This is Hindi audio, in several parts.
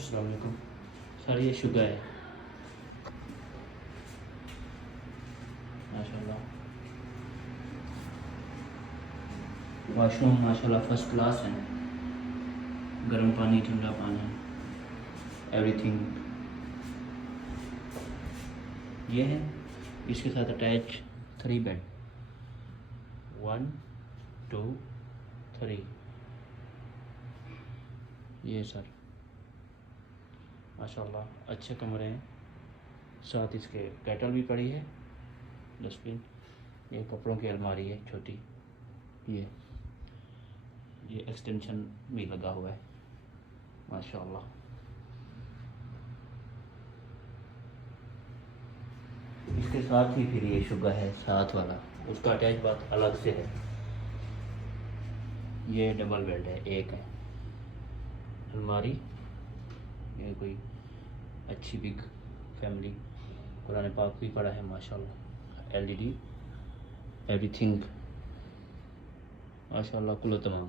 अस्सलाम वालेकुम सर, ये शुगर है माशाल्लाह। वॉशरूम माशाल्लाह फर्स्ट क्लास है, गर्म पानी ठंडा पानी एवरीथिंग ये है। इसके साथ अटैच 3 बेड 1 2 3 ये सर माशाल्लाह अच्छे कमरे हैं। साथ इसके केटल भी पड़ी है, डस्टबिन, ये कपड़ों की अलमारी है छोटी, ये एक्सटेंशन भी लगा हुआ है माशाल्लाह। इसके साथ ही फिर ये शुगर है साथ वाला, उसका अटैच बात अलग से है। ये डबल बेड है, एक है अलमारी, ये कोई अच्छी बिग फैमिली, कुरान पाक भी पड़ा है माशाल्लाह, एलईडी एवरीथिंग माशाल्लाह कुल तमाम।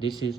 दिस इज़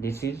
दिस इज़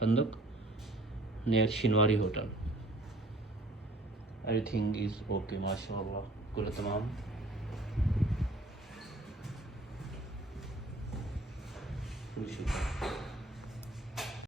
फंदक near Shinwari hotel, everything is okay माशाल्लाह कुल तमाम। शुक्रिया।